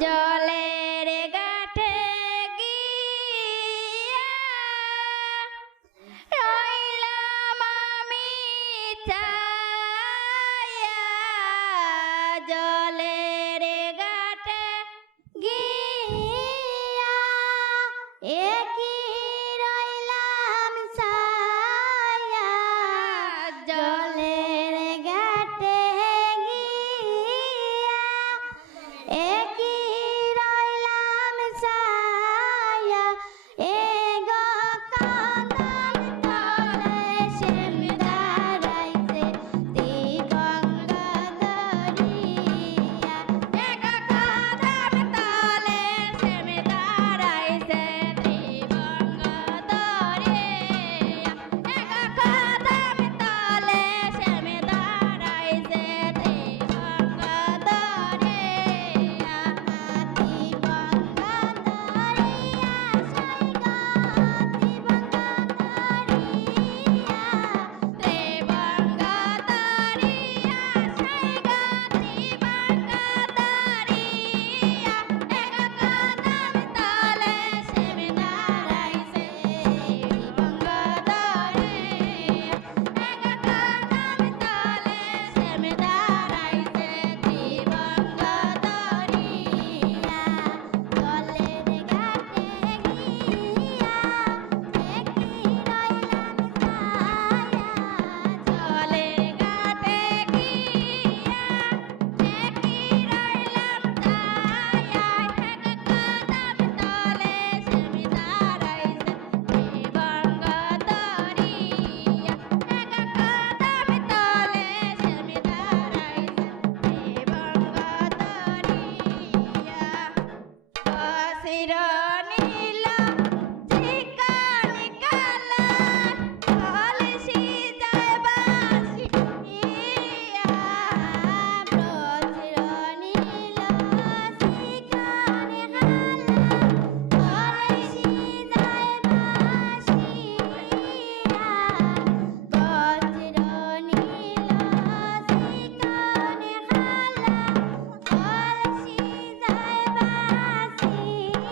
জলের গাঠে গিয়া রইলাম আমি চাইয়া জলের গাঠে গিয়া একই রইলাম ছায়া জলের গাঠে গিয়া একই রইলাম ছায়া এ গো কদম তলে শ্যাম দাঁড়াইছে দিগঙ্গ দরিয়া এ গো কদম তলে শ্যাম দাঁড়াইছে দিগঙ্গ দরিয়া এ গো কদম তলে শ্যাম দাঁড়াইছে দিগঙ্গ দরিয়া দিগঙ্গ দরিয়া সাই গো দিগঙ্গ দরিয়া দিগঙ্গ দরিয়া সাই গো দিগঙ্গ দরিয়া এ গো কদম তলে শ্যাম দাঁড়াইছে দিগঙ্গ দরিয়া এ গো কদম তলে শ্যাম দাঁড়াইছে দিগঙ্গ দরিয়া জলের ঘাটে গিয়া একই রইলাম ছায়া জলের ঘাটে গিয়া একই রইলাম ছায়া হে গো কদম তলে শ্যাম দাঁড়াইছে দিগঙ্গ দরিয়া হে গো কদম তলে শ্যাম দাঁড়াইছে দিগঙ্গ দরিয়া বসির নীল চিকনি কালা কলসি যায় বাসিয়া বসির নীল চিকনি কালা কলসি যায় বাসিয়া বসির নীল চিকনি কালা কলসি যায় বাসিয়া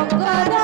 পঙ্গদ